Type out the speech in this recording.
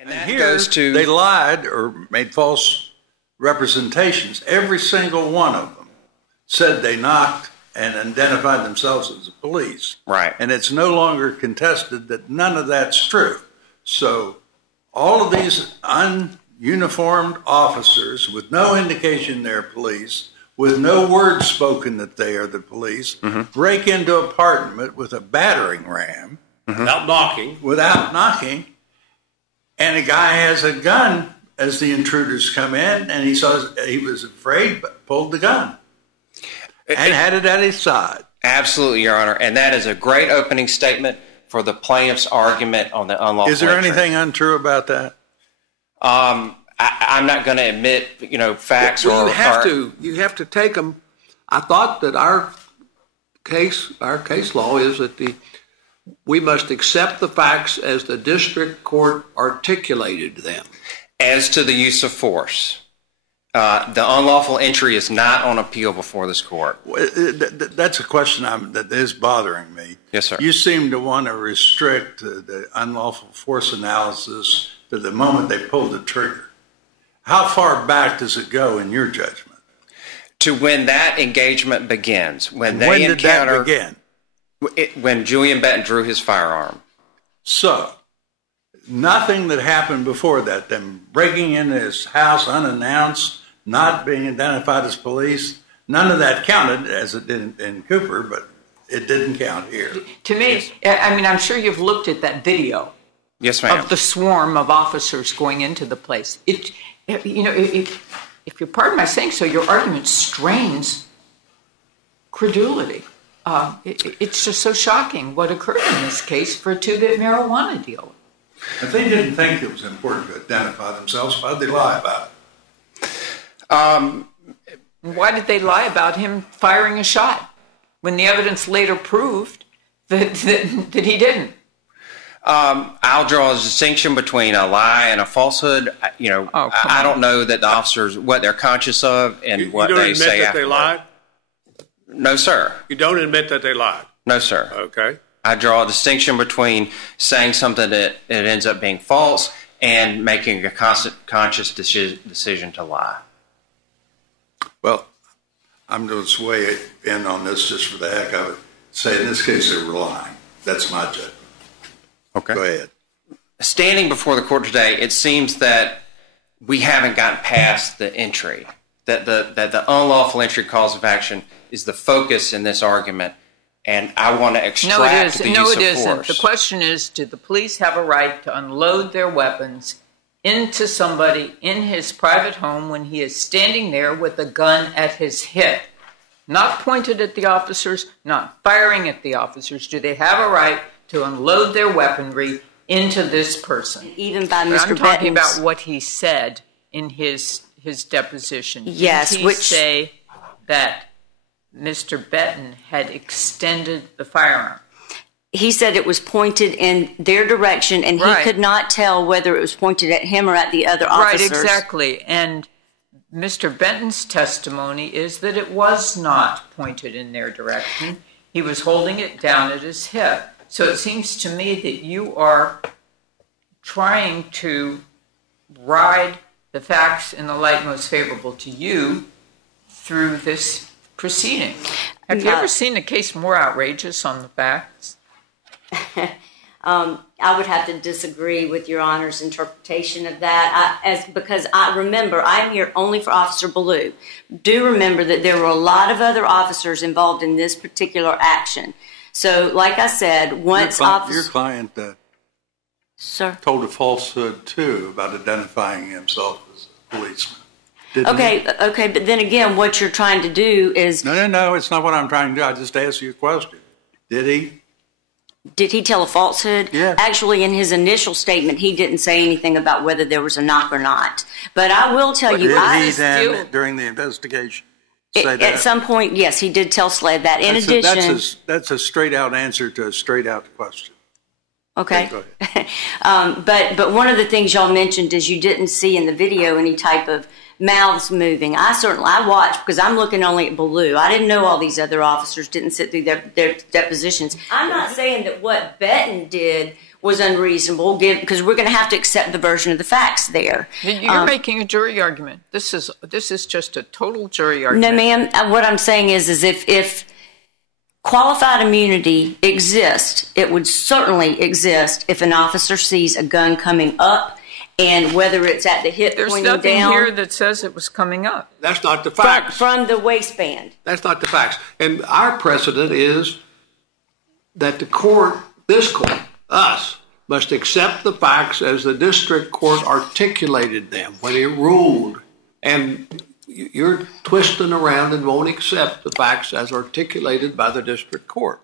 And that goes to... They lied or made false representations. Every single one of them said they knocked and identified themselves as the police. Right. And it's no longer contested that none of that's true. So all of these ununiformed officers with no indication they're police, with no word spoken that they are the police, break into an apartment with a battering ram. Without knocking. And a guy has a gun as the intruders come in, and he was afraid, but pulled the gun. And had it at his side. Absolutely, Your Honor. And that is a great opening statement for the plaintiff's argument on the unlawful Is there entry. anything untrue about that? I'm not going to admit, facts well, you have to take them. I thought that our case law is that we must accept the facts as the district court articulated them. As to the use of force, the unlawful entry is not on appeal before this court. That's a question that is bothering me. Yes, sir. You seem to want to restrict the unlawful force analysis to the moment they pull the trigger. How far back does it go in your judgment? To when that engagement begins. When did that begin? When Julian Betton drew his firearm. So, nothing that happened before that, them breaking into his house unannounced, not being identified as police, none of that counted as it did in Cooper, but it didn't count here. To me, I'm sure you've looked at that video. Yes, ma'am. Of the swarm of officers going into the place. If you pardon my saying so, your argument strains credulity. It's just so shocking what occurred in this case for a two-bit marijuana deal. If they didn't think it was important to identify themselves, why'd they lie about it? Why did they lie about him firing a shot when the evidence later proved that he didn't? I'll draw a distinction between a lie and a falsehood. I don't know that the officers, what they're conscious of and what they say. You don't admit that they lied? No, sir. You don't admit that they lied? No, sir. Okay. I draw a distinction between saying something that it ends up being false and making a conscious decision to lie. Well, I'm going to sway in on this just for the heck of it. Say in this case they were lying. That's my judgment. Okay. Go ahead. Standing before the court today, it seems that we haven't gotten past the entry, that the unlawful entry cause of action is the focus in this argument, and I want to extract the use of force. No, it isn't. The question is, do the police have a right to unload their weapons into somebody in his private home when he is standing there with a gun at his hip, not pointed at the officers, not firing at the officers? Do they have a right to unload their weaponry into this person? Even by Mr. I'm talking about what he said in his deposition. Yes. Did he say that Mr. Betton had extended the firearm? He said it was pointed in their direction, and he could not tell whether it was pointed at him or at the other officers. Right, exactly. And Mr. Benton's testimony is that it was not pointed in their direction. He was holding it down at his hip. So it seems to me that you are trying to ride the facts in the light most favorable to you through this proceeding. Have you ever seen a case more outrageous on the facts? I would have to disagree with Your Honor's interpretation of that, because I remember I'm here only for Officer Ballou. Do remember that there were a lot of other officers involved in this particular action. So, like I said, once your client Sir? Told a falsehood too about identifying himself as a policeman. Okay, but then again, what you're trying to do is... No, it's not what I'm trying to do. I just asked you a question. Did he? Did he tell a falsehood? Yeah. Actually, in his initial statement, he didn't say anything about whether there was a knock or not. But I will tell you... Did he then, during the investigation, say that? At some point, yes, he did tell SLED that. In addition... That's a straight-out answer to a straight-out question. Okay. Go ahead. But one of the things y'all mentioned is you didn't see in the video any type of mouths moving. I watched because I'm looking only at Ballou. I didn't know all these other officers didn't sit through their depositions. I'm not saying that what Betton did was unreasonable, because we're going to have to accept the version of the facts there. You're making a jury argument. This is just a total jury argument. No, ma'am. What I'm saying is if qualified immunity exists, it would certainly exist if an officer sees a gun coming up, and whether it's at the hip There's pointing down. There's nothing here that says it was coming up. That's not the facts. From the waistband. That's not the facts. And our precedent is that the court, this court, us, must accept the facts as the district court articulated them when it ruled. And you're twisting around and won't accept the facts as articulated by the district court.